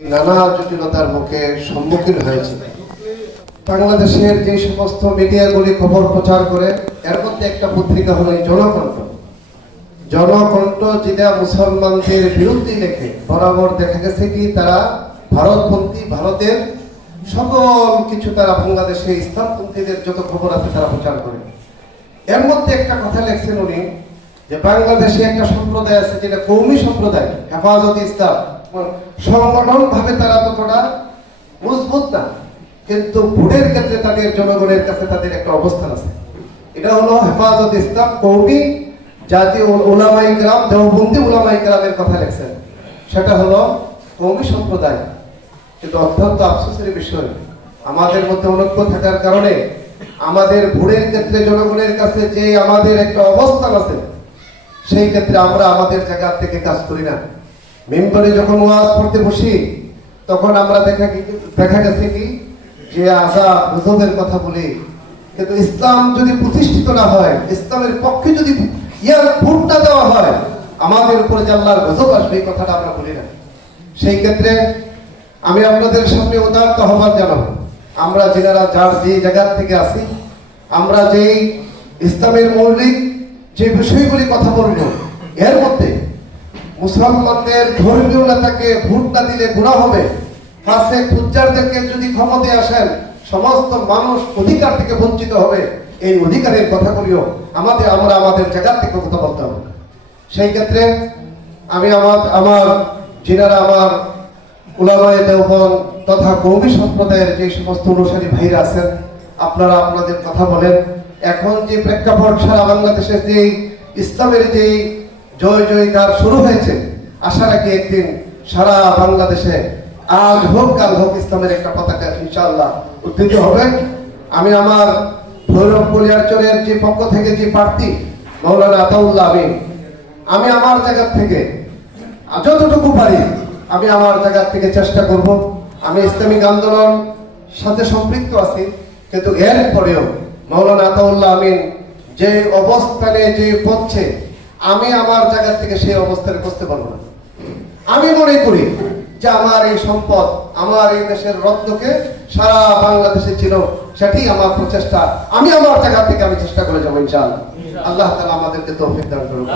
নানা জটিলতার মুখে সম্মুখীন হয়েছে। বাংলাদেশের যে সমস্ত মিডিয়াগুলি খবর প্রচার করে, এর মধ্যে একটা পত্রিকা হলো জনকণ্ঠ। জনকণ্ঠ যেটা মুসলমানদের বিরুদ্ধে লেখে, বরাবর দেখা গেছে কি তারা ভারতপন্থী, ভারতের সকল কিছু তারা বাংলাদেশে ইসলামপন্থীদের যত খবর আছে তারা প্রচার করে। এর মধ্যে একটা কথা লেখছেন উনি যে বাংলাদেশে একটা সম্প্রদায় আছে যেটা কওমি সম্প্রদায়, হেফাজত ইসলাম, সংগঠন ভাবে তারা ততটা মজবুত না, কিন্তু ভোটের ক্ষেত্রে তাদের জনগণের কাছে তাদের একটা অবস্থান আছে। এটা হলো হেফাজত ইসলাম কওমি জাতীয় উলামায়ে কেরাম, দেওবন্দি উলামায়ে কেরামের কথা লেখছেন, সেটা হলো কওমি সম্প্রদায়। কিন্তু অত্যন্ত আফসোসের বিষয়, আমাদের মধ্যে অনৈক্য থাকার কারণে আমাদের ভোটের ক্ষেত্রে জনগণের কাছে যে আমাদের একটা অবস্থান আছে, সেই ক্ষেত্রে আমরা আমাদের জায়গা থেকে কাজ করি না। মেম্বারে যখন ওয়াজ করতে বসি তখন আমরা দেখা গেছে কি যে আযাব গজবের কথা বলি, কিন্তু ইসলাম যদি প্রতিষ্ঠিত না হয়, ইসলামের পক্ষে যদি ভোট না দেওয়া হয়, আমাদের উপরে যে আল্লাহর গজব আসবে এই কথাটা আমরা বলি না। সেই ক্ষেত্রে আমি আপনাদের সামনে উদাত্ত আহ্বান জানাবো, আমরা যারা যার যে জায়গা থেকে আসি, আমরা যেই ইসলামের মৌলিক যে বিষয়গুলি কথা বলবো, এর মধ্যে মুসলমানদের ধর্মীয় নেতাকে ভোট না দিলে গুনাহ হবে, ফাসিক ফুজ্জারদেরকে যদি ক্ষমতায় আসেন সমস্ত মানুষ অধিকার থেকে বঞ্চিত হবে, এই অধিকারের কথাগুলিও আমরা আমাদের জায়গা থেকে কথা বলতে হবে। সেই ক্ষেত্রে আমি আমার যিনারা আমার উলামায়ে দেওবন্দ তথা কওমি সম্প্রদায়ের যে সমস্ত অনুসারী ভাইরা আছেন, আপনারা আপনাদের কথা বলেন। এখন যে প্রেক্ষাপট সারা বাংলাদেশে যে ইসলামের যে জয় জয়কার শুরু হয়েছে, আশা রাখি একদিন সারা বাংলাদেশে আজ হোক কাল হোক ইসলামের একটা পতাকা ইনশাআল্লাহ উত্থিত হবে। আমি আমার ভৈরব কলিয়ারচরের যে পক্ষ থেকে যে প্রার্থী মাওলানা আতাউল্লাহ আমিন, আমি আমার জায়গা থেকে যতটুকু পারি আমি আমার জায়গা থেকে চেষ্টা করব। আমি ইসলামিক আন্দোলন সাথে সম্পৃক্ত আছি, কিন্তু এর পরেও মাওলানা আতাউল্লাহ আমিন যে অবস্থানে যে পড়ছে, আমি আমার জায়গা থেকে সেই অবস্থানে বসতে পারবো না। আমি মনে করি যে আমার এই সম্পদ, আমার এই দেশের রত্নকে সারা বাংলাদেশে ছিল, সেটাই আমার প্রচেষ্টা। আমি আমার জায়গা থেকে আমি চেষ্টা করে যাবো ইনশাআল্লাহ। আল্লাহ তাআলা আমাদেরকে তৌফিক দান করুন।